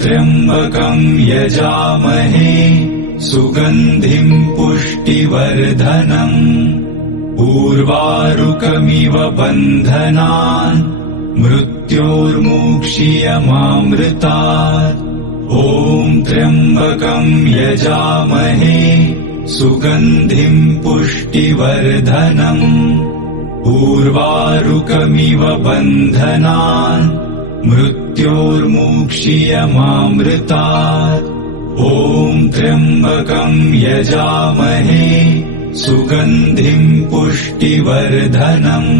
त्र्यम्बकं यजामहे सुगन्धिं पुष्टिवर्धनम् उर्वारुकमिव बन्धनान् मृत्योर्मुक्षीयमामृतात्। ॐ त्र्यम्बकं यजामहे सुगन्धिं पुष्टिवर्धनम् उर्वारुकमिव बन्धनान् मृत्योर्मुक्षीयमामृतात्। ॐ त्र्यम्बकं यजामहे सुगन्धिं पुष्टिवर्धनम्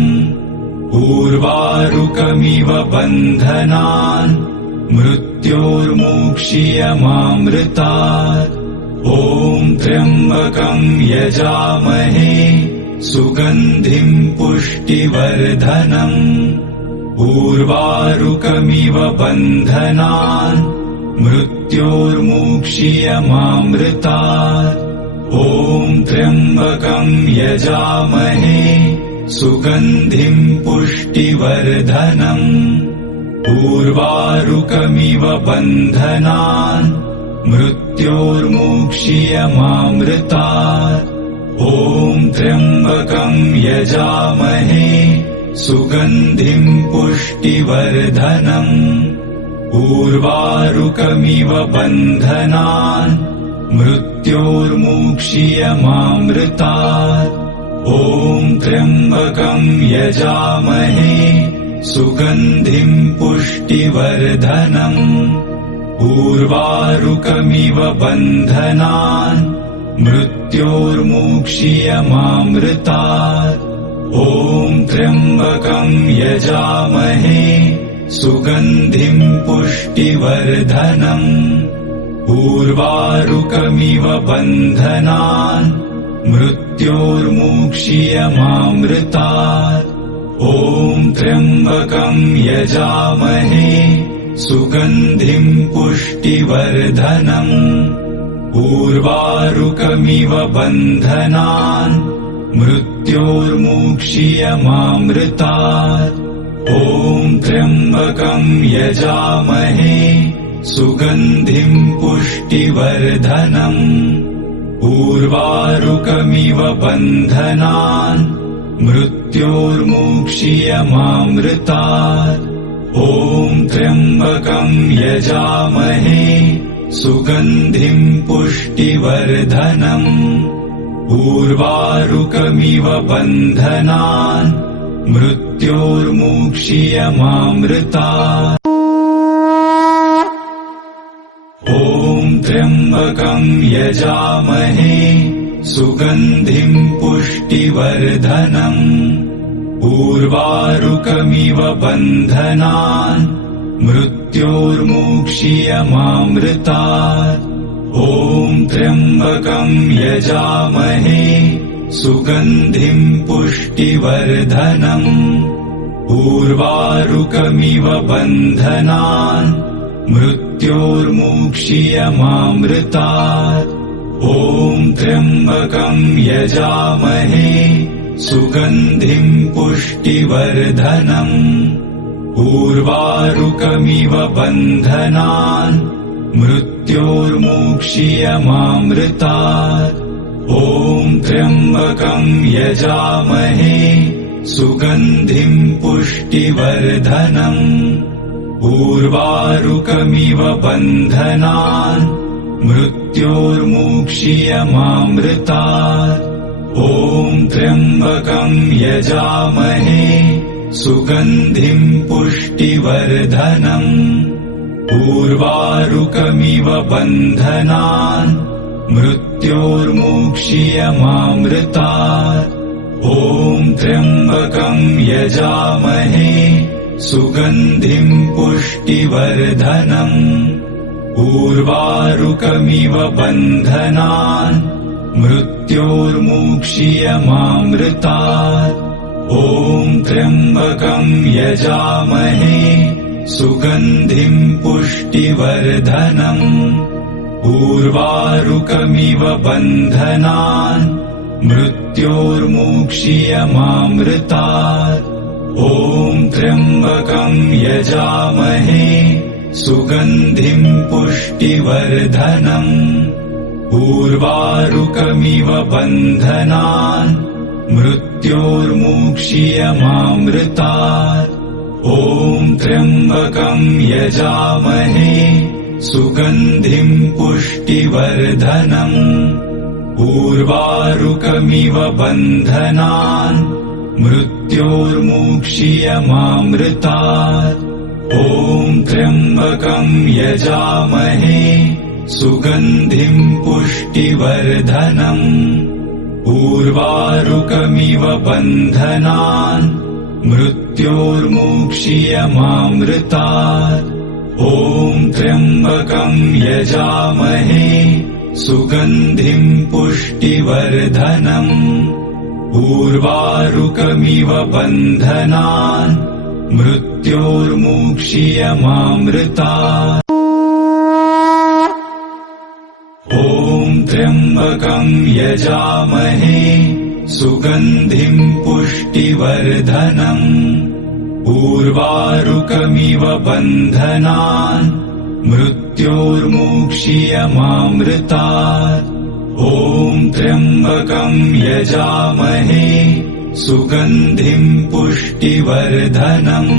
उर्वारुकमिव बन्धनान् मृत्योर्मुक्षीयमामृतात्। ॐ त्र्यम्बकं यजामहे सुगन्धिं पुष्टिवर्धनम् उर्वारुकमिव बन्धनान् मृत्योर्मुक्षीयमामृतात्। ॐ त्र्यम्बकं यजामहे सुगन्धिं पुष्टिवर्धनम् उर्वारुकमिव बन्धनान् मृत्योर्मुक्षीयमामृतात्। ॐ त्र्यम्बकं यजामहे सुगन्धिं पुष्टिवर्धनम् उर्वारुकमिव बन्धनान् मृत्योर्मुक्षीयमामृतात्। ॐ त्र्यम्बकं यजामहे सुगन्धिं पुष्टिवर्धनम् उर्वारुकमिव बन्धनान् मृत्योर्मुक्षीयमामृतात्। ॐ त्र्यम्बकं यजामहे सुगन्धिं पुष्टिवर्धनम् उर्वारुकमिव बन्धनान् मृत्योर्मुक्षीयमामृतात्। ॐ त्र्यम्बकं यजामहे सुगन्धिं पुष्टिवर्धनम् उर्वारुकमिव बन्धनान् मृत्योर्मुक्षीयमामृतात्। ॐ त्र्यम्बकं यजामहे सुगन्धिं पुष्टिवर्धनम् उर्वारुकमिव बन्धनान् मृत्योर्मुक्षीयमामृतात्। ॐ त्र्यम्बकं यजामहे सुगन्धिं पुष्टिवर्धनम् उर्वारुकमिव बन्धनान् मृत्योर्मुक्षीयमामृतात्। ॐ त्र्यम्बकं यजामहे सुगन्धिं पुष्टिवर्धनम् उर्वारुकमिव बन्धनान् मृत्योर्मुक्षीयमामृतात्। ॐ त्र्यम्बकं यजामहे सुगन्धिं पुष्टिवर्धनम् उर्वारुकमिव बन्धनान् मृत्योर्मुक्षीयमामृतात्। ॐ त्र्यम्बकं यजामहे सुगन्धिं पुष्टिवर्धनम् उर्वारुकमिव बन्धनान् मृत्योर्मुक्षीयमामृतात्। ॐ त्र्यम्बकं यजामहे सुगन्धिं पुष्टिवर्धनम् उर्वारुकमिव बन्धनान् मृत्योर्मुक्षीयमामृतात्। ॐ त्र्यम्बकं यजामहे सुगन्धिं पुष्टिवर्धनम् उर्वारुकमिव बन्धनान् मृत्योर्मुक्षीयमामृतात्। ॐ त्र्यम्बकं यजामहे सुगन्धिं पुष्टिवर्धनम् उर्वारुकमिव बन्धनान् मृत्योर्मुक्षीयमामृतात्। ॐ त्र्यम्बकं यजामहे सुगन्धिं पुष्टिवर्धनम् उर्वारुकमिव बन्धनान् मृत्योर्मुक्षीयमामृतात्। ॐ त्र्यम्बकं यजामहे सुगन्धिं पुष्टिवर्धनम् उर्वारुकमिव बन्धनान् मृत्योर्मुक्षीयमामृतात् ॐ त्र्यम्बकं यजामहे सुगन्धिं पुष्टिवर्धनम् उर्वारुकमिव बन्धनान् मृत्योर्मुक्षीयमामृतात् ॐ त्र्यम्बकं यजामहे सुगन्धिं पुष्टिवर्धनम् उर्वारुकमिव बन्धनान् मृत्योर्मुक्षीयमामृतात् ॐ त्र्यम्बकं यजामहे सुगन्धिं पुष्टिवर्धनम् उर्वारुकमिव बन्धनान् मृत्योर्मुक्षीयमामृतात् ॐ त्र्यम्बकं यजामहे सुगन्धिं पुष्टिवर्धनम् उर्वारुकमिव बन्धनान् मृत्योर्मुक्षीयमामृतात् ॐ त्र्यम्बकं यजामहे सुगन्धिं पुष्टिवर्धनम्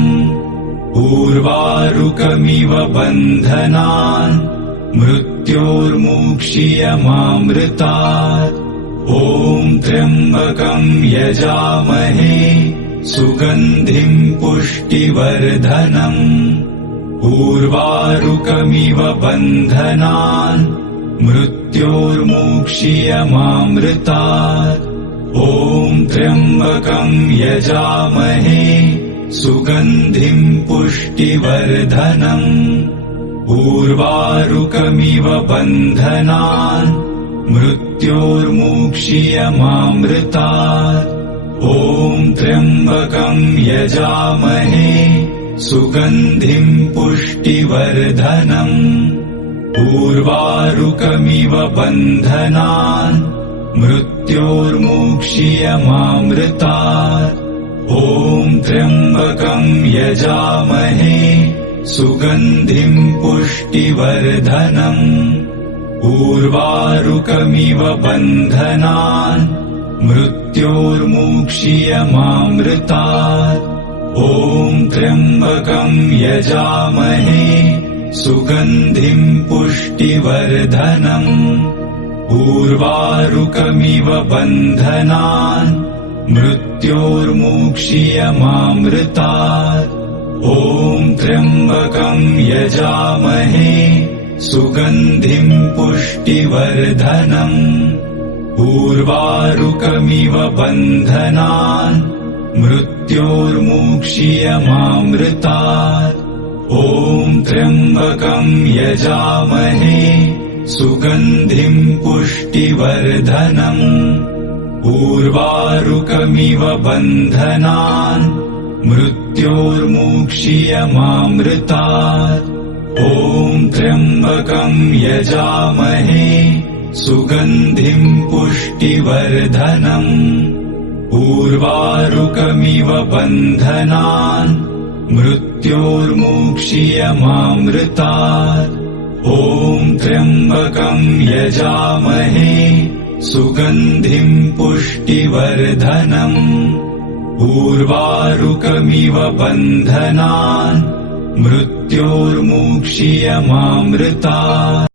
उर्वारुकमिव बन्धनान् मृत्योर्मुक्षीयमामृतात् ॐ त्र्यम्बकं यजामहे सुगन्धिं पुष्टिवर्धनम् उर्वारुकमिव बन्धनान् मृत्योर्मुक्षीयमामृतात् ॐ त्र्यम्बकं यजामहे सुगन्धिं पुष्टिवर्धनम् उर्वारुकमिव बन्धनान् मृत्योर्मुक्षीयमामृतात् ॐ त्र्यम्बकं यजामहे सुगन्धिं पुष्टिवर्धनम् उर्वारुकमिव बन्धनान् मृत्योर्मुक्षीयमामृतात् ॐ त्र्यम्बकं यजामहे सुगन्धिं पुष्टिवर्धनम् उर्वारुकमिव बन्धनान् मृत्योर्मुक्षीयमामृतात् ॐ त्र्यम्बकं यजामहे सुगन्धिं पुष्टिवर्धनम् उर्वारुकमिव बन्धनान् मृत्योर्मुक्षीयमामृतात् ॐ त्र्यम्बकं यजामहे सुगन्धिं पुष्टिवर्धनम् उर्वारुकमिव बन्धनान् मृत्योर्मुक्षीयमामृतात् ॐ त्र्यम्बकं यजामहे सुगन्धिं पुष्टिवर्धनम् उर्वारुकमिव बन्धनान् मृत्योर्मुक्षीयमामृतात् ॐ त्र्यम्बकं यजामहे सुगन्धिं पुष्टिवर्धनम् उर्वारुकमिव बन्धनान् मृत्योर्मुक्षीयमामृतात् ॐ त्र्यम्बकं यजामहे सुगन्धिं पुष्टिवर्धनम् उर्वारुकमिव बन्धनान् मृत्योर्मुक्षीयमामृतात्